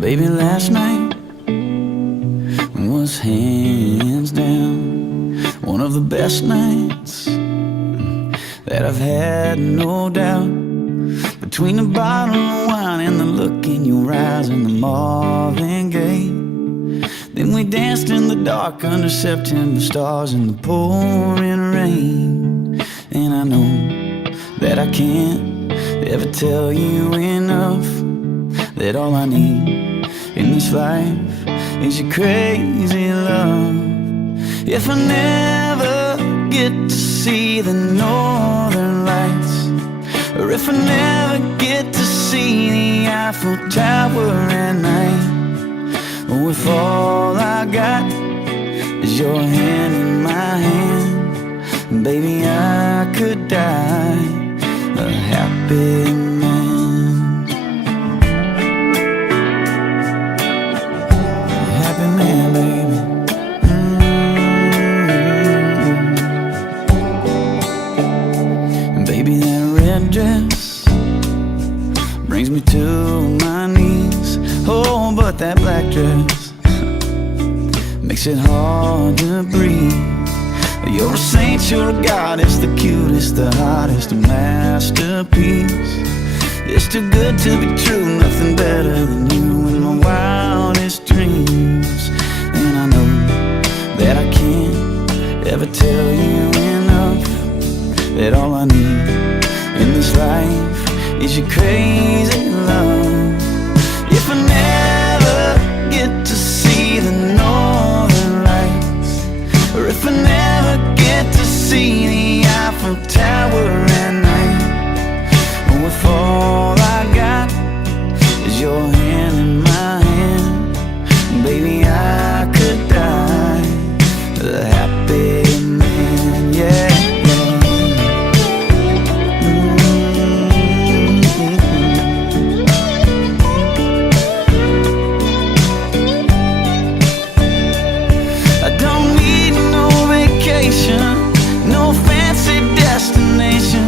Baby, last night was hands down one of the best nights that I've had, no doubt. Between the bottle of wine and the look in your eyes and the Marvin Gaye, then we danced in the dark under September stars in the pouring rain. And I know that I can't ever tell you enough that all I need in this life is your crazy love. If I never get to see the northern lights, or if I never get to see the Eiffel Tower at night, or if all I got is your hand in my hand, baby, I could die a happy man. Man, baby. Baby, that red dress brings me to my knees. Oh, but that black dress makes it hard to breathe. You're a saint, you're a goddess, the cutest, the hottest, a masterpiece. It's too good to be true, nothing better than you in my wildest dreams. And I know that I can't ever tell you enough, that all I need in this life is your crazy love. If I never get to see the northern lights, or if I never get to see the Eiffel Tower at night, or if all I got is your hand in my hand, baby, I could die a happy man, yeah. No fancy destination,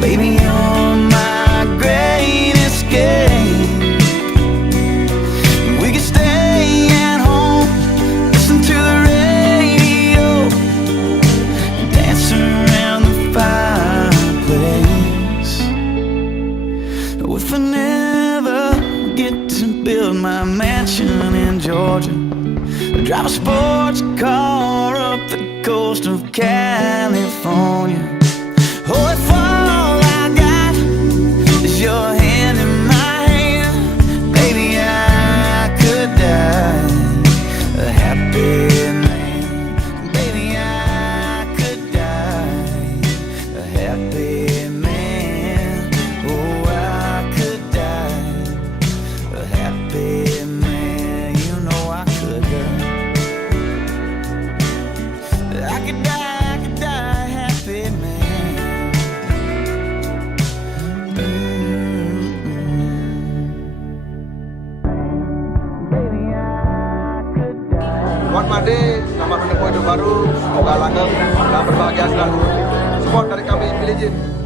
baby, you're my great escape. We could stay at home, listen to the radio, dance around the fireplace. If I never get to build my mansion in Georgia, drive a sports car up the coast of California, oh, if all I got is your hand in my hand, baby, I could die a happy man. Baby, I could die a happy man. Oh, I could die a happy man. You know I could die. I could die a happy man. Baby, I could die. Selamat pagi, selamat menempuh hidup baru. Semoga langgeng dan berbahagia selalu. Support dari kami, Billie Jean.